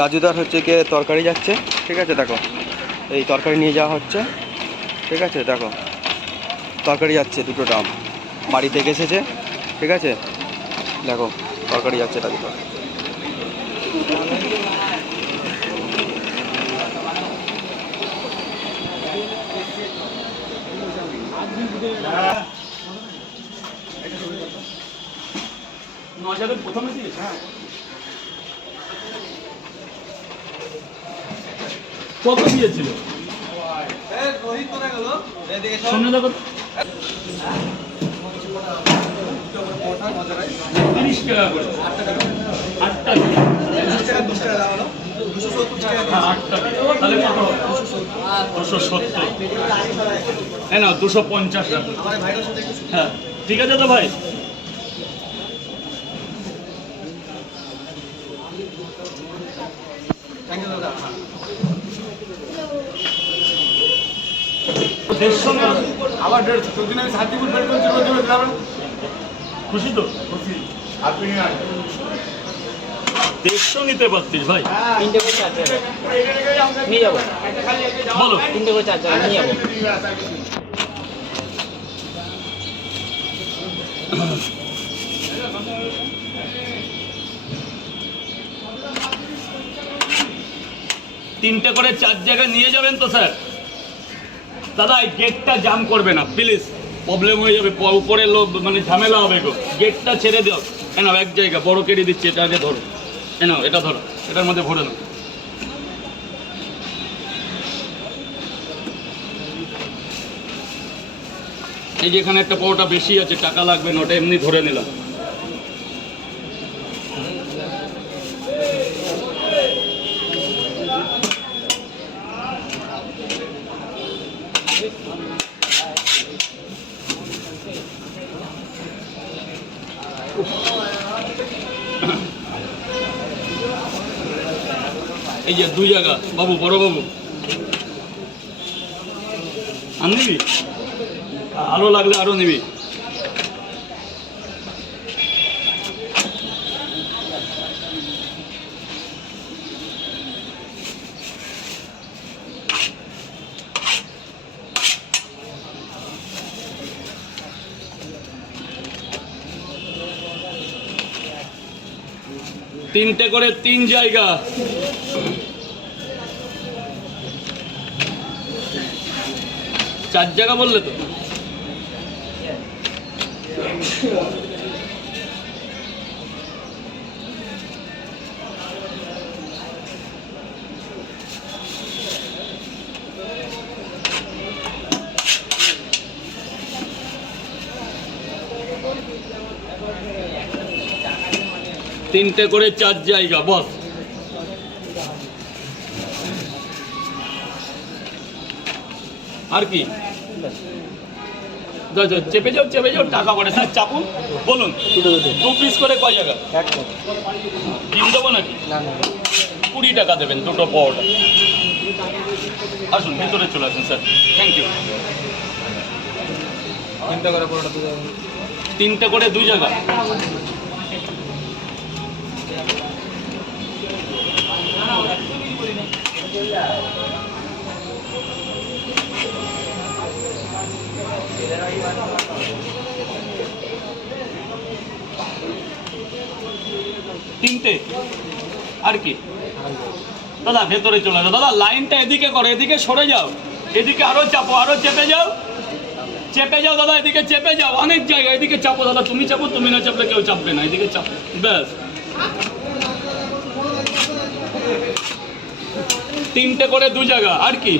রাজুদার হচ্ছে কি তরকারি যাচ্ছে, ঠিক আছে। দেখো এই তরকারি নিয়ে যাওয়া হচ্ছে, ঠিক আছে। দেখো তরকারি যাচ্ছে, দুটো ড্রাম বাড়ি থেকে এসেছে, ঠিক আছে। দেখো তরকারি যাচ্ছে রাজুদার। প্রথমে দিয়েছে, হ্যাঁ। কত দিয়েছিল? সামনে দেখো 30 টাকা করে, 8 টাকা, 8 টাকা, তাহলে কত? 270, হ্যাঁ না 250 টাকা। হ্যাঁ ঠিক আছে তো ভাই। আবার 150 তোর জন্য আমি 7 দিন বের করছি, খুশি তো? খুশি। আর তুই না 150 নিতে পারতিস ভাই। 3টে করে 4 জায়গা নিয়ে যাবো, বলো 3টে করে 4 জায়গা নিয়ে যাবো। তিনটে করে 4 জায়গায় নিয়ে যাবেন তো স্যার? দাদা এই গেটটা জাম করবে না প্লিজ, প্রবলেম হয়ে যাবে, উপরে লোক মানে ঝামেলা হবে গো। গেটটা ছেড়ে দাও। নাও এক জায়গা বড় কেটে দিচ্ছি, এটা আগে ধরো। নাও এটা ধরো, এটার মধ্যে ভরে নাও। এই যে এখানে একটা পরোটা বেশি আছে, টাকা লাগবে না, ওটা এমনি ধরে নিলাম। এই যে 2 জায়গা বাবু, বড় বাবু আর নিবি, আরো লাগলে আরো নিবি। তিনটে করে 3 জায়গা। চার জায়গা বললে তো? তিনটে করে 4 জায়গা বস। আর কি চেপে যাও, চেপে যাও, টাকা করে স্যার চাপুন। বলুন 2 পিস করে কয় জায়গা? ডিম দেবো নাকি? 20 টাকা দেবেন দুটো পরোটা। আসুন ভিতরে চলে আসুন স্যার, থ্যাংক ইউ। 3টে করে পরোটা দিয়ে যাবো। 3টে করে 2 জায়গা। তিনটে আর কি দাদা? ভেতরে চলে যাও দাদা, লাইনটা এদিকে করো, এদিকে সরে যাও, এদিকে আরো চাপো, আরো চেপে যাও, চেপে যাও দাদা, এদিকে চেপে যাও, অনেক জায়গা এদিকে চাপো দাদা, তুমি চাপো, তুমি না চাপলে কেউ চাপবে না, এদিকে চাপো ব্যাস। 3টে করে 2 জায়গা আর কি?